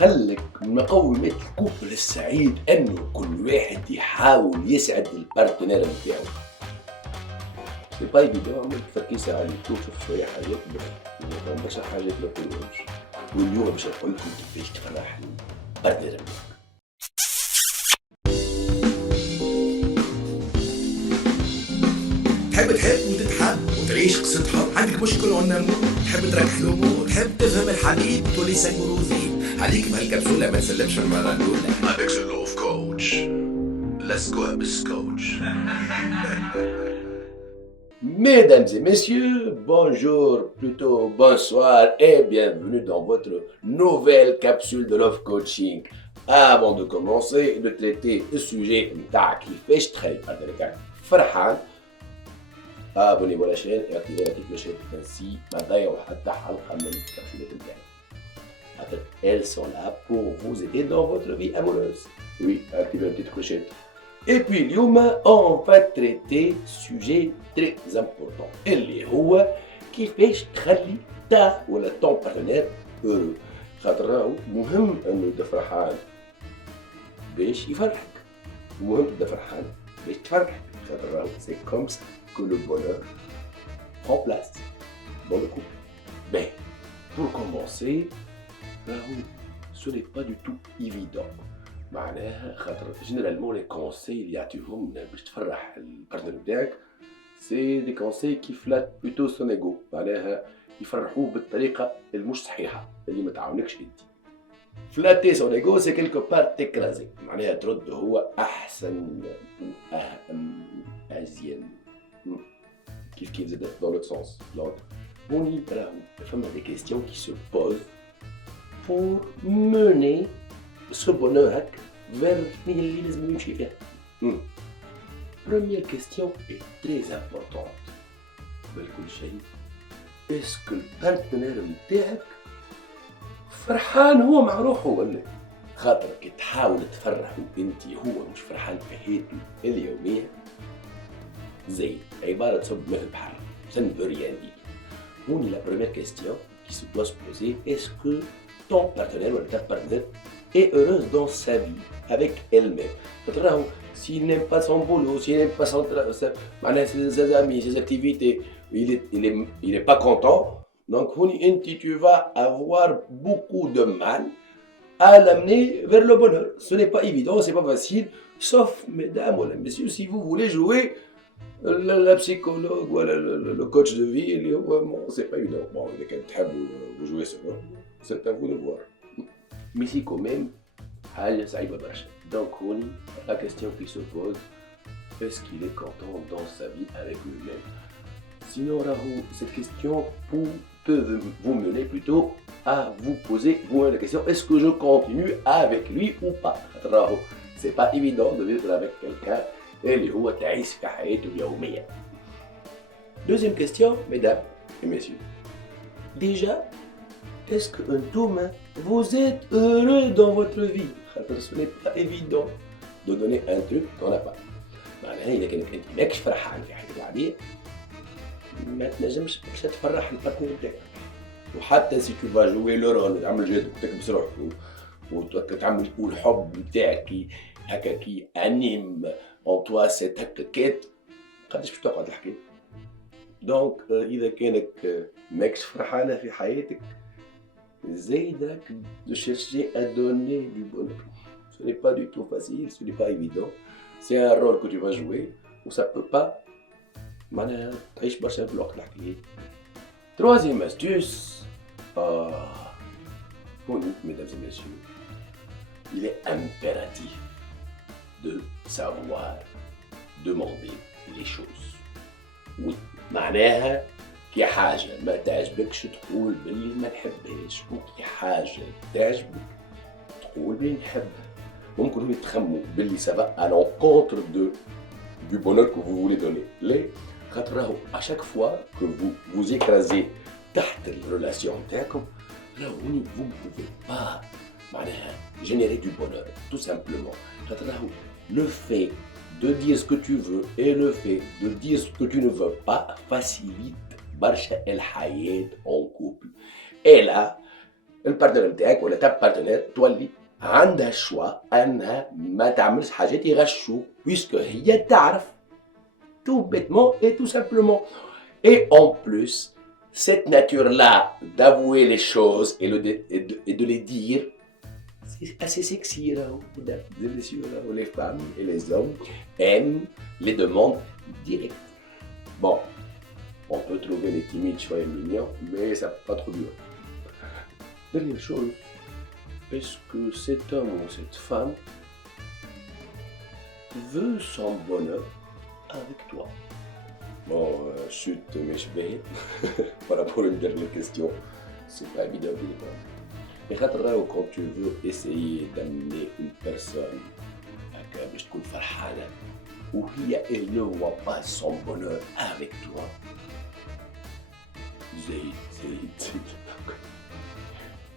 خلك من مقومات الكوبل السعيد انه كل واحد يحاول يسعد البارتنير نتاعو. سي با ايفيدون، عملت تفكيسة على اليوتيوب شوف شوية حاجات فما برشا حاجات ما نقولهمش، واليوم باش نقول لكم كيفاش تفرح البارتنير نتاعك. تحب وتتحب وتعيش قصة حب، عندك مشكل ونمو، تحب تركح الأمور، تحب تفهم الحبيب تولي سنجروزي، عليك بهالكبسولة ما تسلمش المرة الأولى. Avec the love coach. Let's go have a scotch. Mesdames et messieurs, bonjour, plutôt bonsoir et bienvenue dans votre nouvelle capsule de Love Coaching. Avant de commencer de traiter le sujet متاع كيفاش تخلي البارتنير نتاعك فرحان، abonnez-vous à la chaîne et activez la petite clochette, ainsi ما تضيعوا حتى حلقة من الكابسولات نتاعي. Elles sont là pour vous aider dans votre vie amoureuse. Oui, activez la petite clochette. Et puis اليوم on va traiter sujet très important اللي هو كيفاش تخلي تا ولا ton partenaire heureux. خاطر راهو مهم انه تبدا فرحان باش يفرحك، ومهم تبدا فرحان باش تفرحك، خاطر راهو سي كوم سا que le bonheur prend place dans le couple. Mais pour commencer, ce n'est pas du tout évident. معناها خاطر généralement les conseils اللي يعطيوهم باش تفرح البارتنر نتاعك سي دي conseils qui flattent plutôt son ego، معناها يفرحوه بالطريقة المش صحيحة اللي ما تعاونكش انت. flatter son ego c'est quelque part t'écraser، معناها ترد هو أحسن وأهم أزين. Qui faisait dans l'autre sens. Donc, on y a des questions qui se posent pour mener ce bonheur vers les. Première question est très importante. Est-ce que le partenaire نتاعك فرحان هو مع روحه ولا؟ خاطر كي تحاول تفرحه انت هو مش فرحان في حياته اليومية زي عبارة صب ماء البحر. Ça ne veut rien dire. Donc la première question qui se doit se poser, est-ce que ton partenaire ou ta partenaire est heureuse dans sa vie avec elle-même? S'il n'aime pas son boulot, s'il n'aime pas ses amis, ses activités, il est pas content, donc tu vas avoir beaucoup de mal à l'amener vers le bonheur. Ce n'est pas évident, c'est pas facile, sauf mesdames ou messieurs, si vous voulez jouer la psychologue ou le coach de vie, c'est pas évident. Bon, il y a quelqu'un qui vous jouez sur eux, c'est à vous de voir. Mais si quand même, donc la question qui se pose, est-ce qu'il est content dans sa vie avec lui-même? Sinon, cette question peut vous mener plutôt à vous poser vous-même la question, est-ce que je continue avec lui ou pas? C'est pas évident de vivre avec quelqu'un اللي هو تعيش في حياته اليومية. Deuxième question, mesdames et messieurs. Déjà, est-ce que demain, vous êtes heureux dans votre vie? Ce n'est pas évident de donner un truc qu'on n'a pas. معناها إذا كانت أنت ماكش فرحان في حياتك العادية ما تنجمش باش تفرح البارتنير نتاعك. وحتى سي تو فا جوي لو رول تعمل جهدك وتكبس روحك وتعمل الحب نتاعك هكا كي أنيم en toi cette quête قداش باش تقعد الحكاية. دونك إذا كانك ماكش فرحانة في حياتك زيدك de chercher à donner du bonheur. Ce n'est pas du tout facile, ce n'est pas évident. C'est un rôle que tu vas jouer ou ça peut pas معناها تعيش برشا في الوقت الحكاية. Troisième astuce, mesdames et messieurs, il est impératif de savoir demander les choses. Oui, معناها كي حاجة ما تعجبكش تقول باللي ما نحبهاش، وكي حاجة تعجبك تقول باللي نحبها. ممكن هم يتخموا باللي ça va à l'encontre du bonheur que vous voulez donner. ليه؟ خاطر راهو à chaque fois que vous écrasez تحت الريلاسيون نتاعكم راهو vous ne pouvez pas معناها générer du bonheur, tout simplement. خاطر راهو le fait de dire ce que tu veux et le fait de dire ce que tu ne veux pas facilite برشا الحياة en couple. Et là, البارتنر نتاعك ولا تا بارتنر تولي عندها الشوا انها ما تعملش حاجات يغشوا بيسكو هي تعرف tout bêtement et tout simplement. Et en plus, cette nature-là d'avouer les choses et de les dire, c'est assez sexy, là, mesdames et messieurs, là, où les femmes et les hommes aiment les demandes directes. Bon, on peut trouver les timides choix mignons, mais ça peut pas trop durer. Dernière chose, est-ce que cet homme ou cette femme veut son bonheur avec toi? Bon, chut, mais je vais, par rapport à une dernière question, c'est pas évident de répondre. Et quand tu veux essayer d'amener une personne à باش تكون فرحانة وهي elle ne voit pas son bonheur avec toi, زيد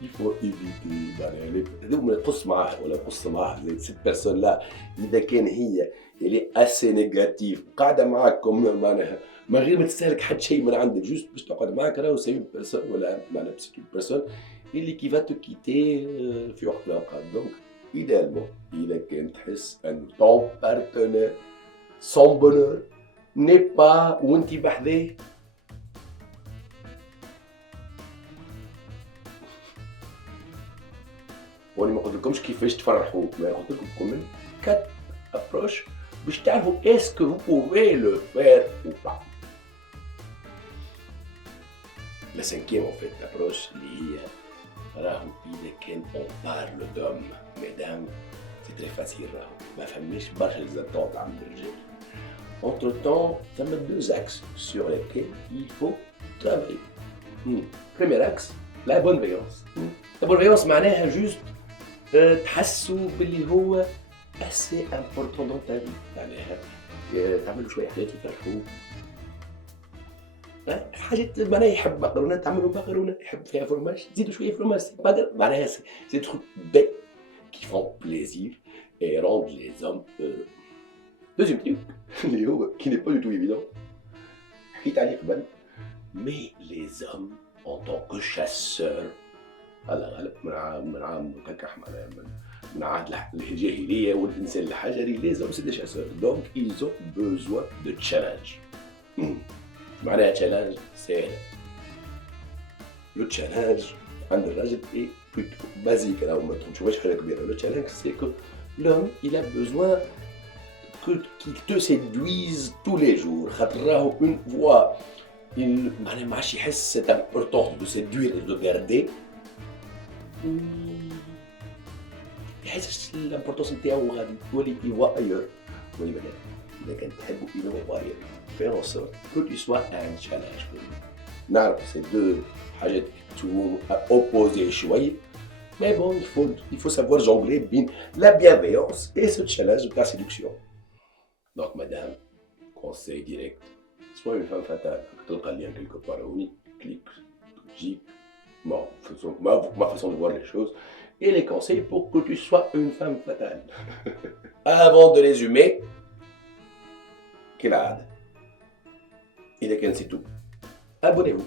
il faut éviter يعني ما تقص معاه ولا قص معاه cette personne là إذا كان هي اللي assez négative قاعدة معاك كم معناها من غير ما تستهلك حد شيء من عندك جوست باش تقعد معاك راهو سي اون بيرسون ولا معناها سي اون بيرسون اللي كي فا تو كيتي في وقت من الأوقات دونك idéalement إذا كان تحس أن ton partenaire son bonheur n'est pas وانتي بحذاه وأنا ما قلتلكمش كيفاش تفرحوا ما قلت لكم كومن 4 approches باش تعرفوا est-ce que vous pouvez le faire ou pas. La cinquième en fait approche اللي هي راهو إذا كان on parle d'homme mesdames c'est très facile راهو ما فماش برشا ليزاتونت عند الرجال. Entre temps ثما 2 axes sur lesquels il faut travailler. Premier axe la bienveillance. La bienveillance معناها juste تحسوا باللي هو assez important dans ta vie. معناها تعملوا شوية حاجات يفرحوه. حاجات معناها يحب مقرونة تعملوا مقرونة يحب فيها فرماج تزيدوا شوية فرماج معناها c'est des trucs bêtes qui font plaisir et rendent les hommes heureux. Deuxième truc اللي هو qui n'est pas du tout évident حكيت عليه قبل mais les hommes en tant que chasseurs هلا غالب من عام ككح من عهد الجاهلية والإنسان الحجري les hommes c'est des chasseurs donc ils ont besoin de challenge. معناها challenge سهل. Le challenge عند الراجل est plutôt basique راهو ما تشوفش حاجة كبيرة. Le challenge c'est que l'homme il a besoin qu'il te séduise tous les jours خاطر راهو une fois معناها ما عادش يحس c'est important de séduire et de garder يحس الامبورطونس نتاعو غادي تولي يوا ايور تولي بنات اذا كان تحبوا يوا ايور faire en sorte que tu sois un challenge pour lui. نعرف c'est deux حاجات تكونوا opposées شوية mais bon il faut savoir jongler bien la bienveillance et ce challenge de la séduction. Donc madame, conseil direct, sois une femme fatale, تلقى le lien quelque part هوني clique, clique, bon, ma façon de voir les choses et les conseils pour que tu sois une femme fatale. Avant de résumer, كالعادة إذا كان c'est tout, abonnez-vous,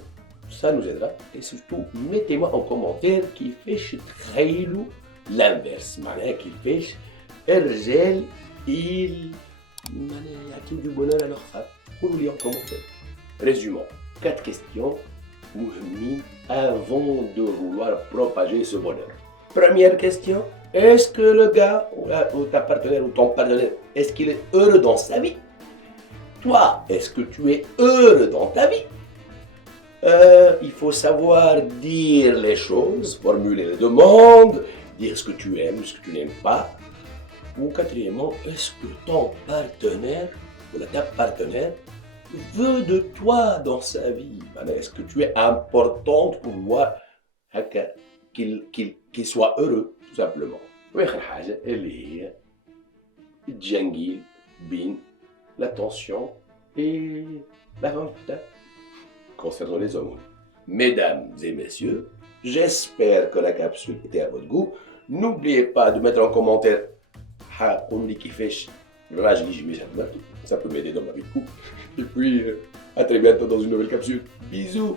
ça nous aidera et surtout mettez-moi en commentaire كيفاش تخيلوا l'inverse معناها كيفاش الرجال يعطيو du bonheur à leur femme. قولوا لي en commentaire. Résumons, 4 questions مهمين avant de vouloir propager ce bonheur. Première question, est-ce que le gars ou ta partenaire ou ton partenaire, est-ce qu'il est heureux dans sa vie? Toi, est-ce que tu es heureux dans ta vie? Il faut savoir dire les choses, formuler les demandes, dire ce que tu aimes, ce que tu n'aimes pas. Ou quatrièmement, est-ce que ton partenaire ou ta partenaire veut de toi dans sa vie? Est-ce que tu es importante pour voir qu'il soit heureux, tout simplement. وآخر حاجة اللي هي التجنجيل بين l'attention et la vente concernant les hommes. Mesdames et messieurs, j'espère que la capsule était à votre goût. N'oubliez pas de mettre en commentaire قولوا لي كيفاش الراجل يجي يشهد ça peut m'aider dans ma vie de couple. Et puis à très bientôt dans une nouvelle capsule. Bisous.